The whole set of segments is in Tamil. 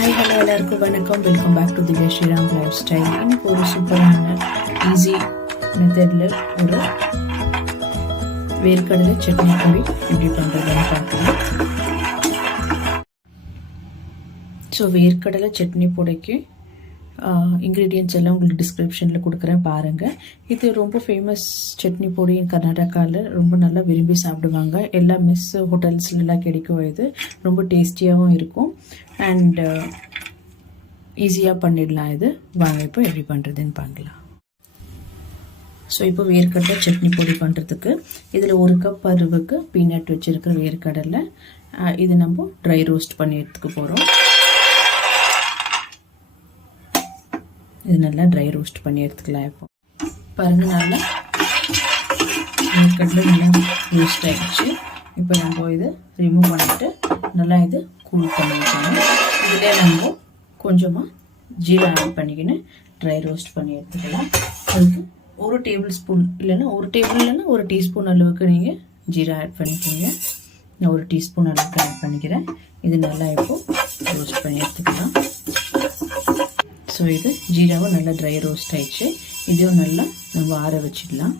ஹாய் ஹலோ எல்லாருக்கும் வணக்கம். Welcome back to Divya Sriram lifestyle. இன்னைக்கு ஒரு சூப்பரான ஈஸி மெத்தடில் ஒரு வேர்க்கடலை சட்னி பொடி எப்படி பண்ணுறதுன்னு பார்க்கலாம். ஸோ வேர்க்கடலை சட்னி பொடிக்கு இன்க்ரீடியன்ட்ஸ் எல்லாம் உங்களுக்கு டிஸ்கிரிப்ஷனில் கொடுக்குறேன் பாருங்கள். இது ரொம்ப ஃபேமஸ் சட்னி பொடி கர்நாடகாவில் ரொம்ப நல்லா விரும்பி சாப்பிடுவாங்க. எல்லா மெஸ் ஹோட்டல்ஸ்லாம் கிடைக்கும். இது ரொம்ப டேஸ்டியாகவும் இருக்கும் அண்ட் ஈஸியாக பண்ணிடலாம். இது வாங்க இப்போ எப்படி பண்ணுறதுன்னு பார்க்கலாம். ஸோ இப்போ வேர்க்கடலை சட்னி பொடி பண்ணுறதுக்கு இதில் 1 கப் அளவுக்கு பீனட் வச்சுருக்கிற வேர்க்கடலை இது நம்ம ட்ரை ரோஸ்ட் பண்ணி எடுத்துக்க போகிறோம். இது நல்லா ட்ரை ரோஸ்ட் பண்ணி எடுத்துக்கலாம். இப்போ பாருங்கள், நல்லா வேர்க்கடலை நல்லா ரோஸ்ட் ஆகிடுச்சு. இப்போ நம்ம இது ரிமூவ் பண்ணிவிட்டு நல்லா இது கூல் பண்ணி வைக்கணும். இதிலே நம்ம கொஞ்சமாக ஜீரா ஆட் பண்ணிக்கின்னு ட்ரை ரோஸ்ட் பண்ணி எடுத்துக்கலாம். அதுக்கு 1 டேபிள் ஸ்பூன் இல்லைன்னா 1 டீஸ்பூன் அளவுக்கு நீங்கள் ஜீரா ஆட் பண்ணிக்கோங்க. நான் 1 டீஸ்பூன் அளவுக்கு ஆட் பண்ணிக்கிறேன். இது நல்லா இப்போது ரோஸ்ட் பண்ணி எடுத்துக்கலாம். ஸோ இது ஜீராவை நல்லா ட்ரை ரோஸ்ட் ஆயிடுச்சு. இதையும் நல்லா நம்ம ஆற வச்சிடலாம்.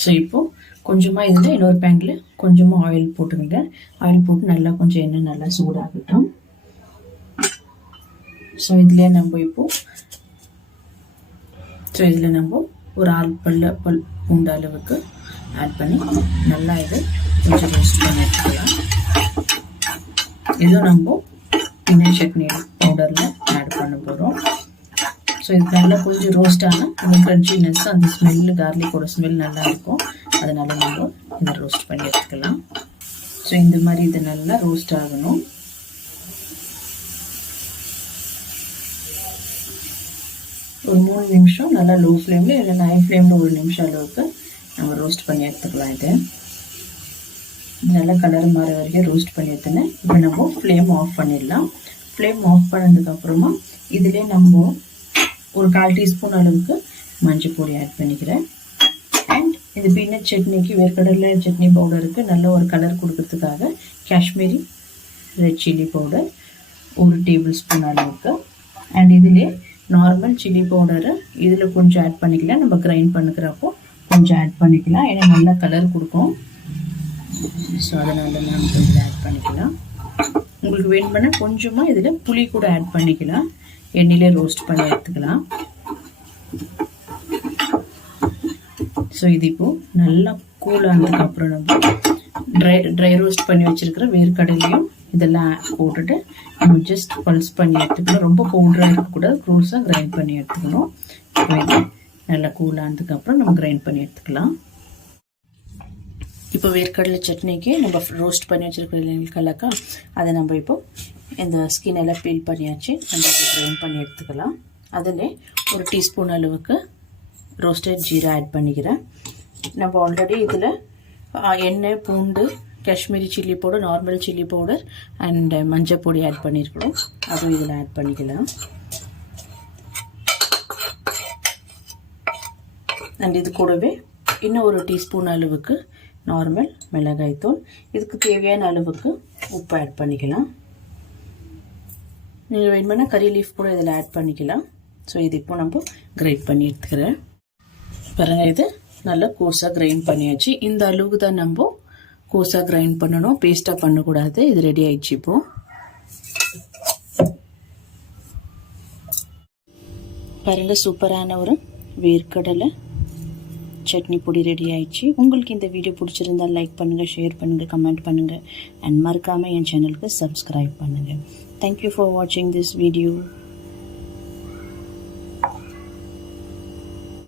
ஸோ இப்போது கொஞ்சமாக இதில் இன்னொரு பேனில் கொஞ்சமாக ஆயில் போட்டுருங்க. ஆயில் போட்டு நல்லா கொஞ்சம் எண்ணெய் நல்லா சூடாகட்டும். ஸோ இதில் நம்ம ஒரு 4 பல் பூண்டு அளவுக்கு ஆட் பண்ணி நல்லா இது கொஞ்சம் ரோஸ்ட் பண்ணி எடுத்துக்கலாம். இதுவும் நம்ம பீனட் சட்னி பவுடரில் ஆட் பண்ண போகிறோம். ஸோ இது நல்லா கொஞ்சம் ரோஸ்ட் ஆனால் அந்த க்ரன்ச்சினஸ் அந்த ஸ்மெல்லு கார்லிக்கோட ஸ்மெல் நல்லா இருக்கும். அதனால நம்ம இதை ரோஸ்ட் பண்ணி எடுத்துக்கலாம். ஸோ இந்த மாதிரி இது நல்லா ரோஸ்ட் ஆகணும். ஒரு 3 நிமிஷம் நல்லா லோ ஃப்ளேமில் இல்லைன்னா ஹை ஃப்ளேமில் 1 நிமிஷம் அளவுக்கு நம்ம ரோஸ்ட் பண்ணி எடுத்துக்கலாம். இது நல்லா கலர் மாற வரைக்கும் ரோஸ்ட் பண்ணி எடுத்துனேன். இப்போ நம்ம ஃப்ளேம் ஆஃப் பண்ணிடலாம். ஃப்ளேம் ஆஃப் பண்ணதுக்கப்புறமா இதிலே நம்ம ஒரு 1/4 டீஸ்பூன் அளவுக்கு மஞ்சள் பொடி ஆட் பண்ணிக்கிறேன். அண்ட் இந்த பீனட் சட்னிக்கு வேர்க்கடலை சட்னி பவுடருக்கு நல்ல ஒரு கலர் கொடுக்கறதுக்காக Kashmiri red chilli powder 1 table spoon அளவுக்கு. அண்ட் இதிலே நார்மல் சில்லி பவுடரை இதில் கொஞ்சம் ஆட் பண்ணிக்கலாம். நம்ம கிரைண்ட் பண்ணுக்கிறப்போ கொஞ்சம் ஆட் பண்ணிக்கலாம். ஏன்னா நல்லா கலர் கொடுக்கும். ஸோ அதனால நம்ம கொஞ்சம் ஆட் பண்ணிக்கலாம். உங்களுக்கு வேணும்னா கொஞ்சமாக இதில் புளி கூட ஆட் பண்ணிக்கலாம். எண்ணெயிலே ரோஸ்ட் பண்ணி எடுத்துக்கலாம். ஸோ இது இப்போது நல்லா கூலானதுக்கப்புறம் நம்ம ட்ரை ரோஸ்ட் பண்ணி வச்சுருக்கிற வேர்க்கடலையும் இதெல்லாம் போட்டுட்டு நம்ம ஜஸ்ட் பல்ஸ் பண்ணி எடுத்துக்கணும். ரொம்ப பவுடராக இருக்கக்கூடாது, க்ரூஸாக கிரைண்ட் பண்ணி எடுத்துக்கணும். இது நல்லா கூலானதுக்கப்புறம் நம்ம கிரைண்ட் பண்ணி எடுத்துக்கலாம். இப்போ வேர்க்கடலை சட்னிக்கு நம்ம ரோஸ்ட் பண்ணி வச்சுருக்கிற கலக்கா அதை நம்ம இப்போ இந்த ஸ்கின் எல்லாம் பீல் பண்ணியாச்சு. நம்ம கிரைண்ட் பண்ணி எடுத்துக்கலாம். அதில் 1 டீஸ்பூன் அளவுக்கு ரோஸ்டட் ஜீரா ஆட் பண்ணிக்கிறேன். நம்ம ஆல்ரெடி இதில் எண்ணெய், பூண்டு, Kashmiri chilli powder, normal chilli powder and மஞ்சள் பொடி ஆட் பண்ணியிருக்கிறோம். அதுவும் இதில் ஆட் பண்ணிக்கலாம். அண்ட் இது கூடவே இன்னும் 1 டீஸ்பூன் அளவுக்கு நார்மல் மிளகாய்த்தூள், இதுக்கு தேவையான அளவுக்கு உப்பு ஆட் பண்ணிக்கலாம். நீங்கள் வேணுமென்னா கறி லீஃப் கூட இதில் ஆட் பண்ணிக்கலாம். ஸோ இது இப்போ நம்ம கிரைண்ட் பண்ணி எடுத்துக்கிறேன். பாருங்கள், இது நல்லா கோர்ஸாக கிரைண்ட் பண்ணியாச்சு. இந்த அளவுக்கு தான் நம்ம கோர்ஸாக கிரைண்ட் பண்ணணும், பேஸ்ட்டாக பண்ணக்கூடாது. இது ரெடி ஆயிடுச்சு. இப்போது பாருங்கள், சூப்பரான ஒரு வேர்க்கடலை சட்னி பொடி ரெடி ஆயிடுச்சு. உங்களுக்கு இந்த வீடியோ பிடிச்சிருந்தால் லைக் பண்ணுங்கள், ஷேர் பண்ணுங்கள், கமெண்ட் பண்ணுங்கள் அண்ட் மறக்காமல் என் சேனலுக்கு சப்ஸ்கிரைப் பண்ணுங்கள். தேங்க்யூ ஃபார் வாட்சிங் திஸ் வீடியோ.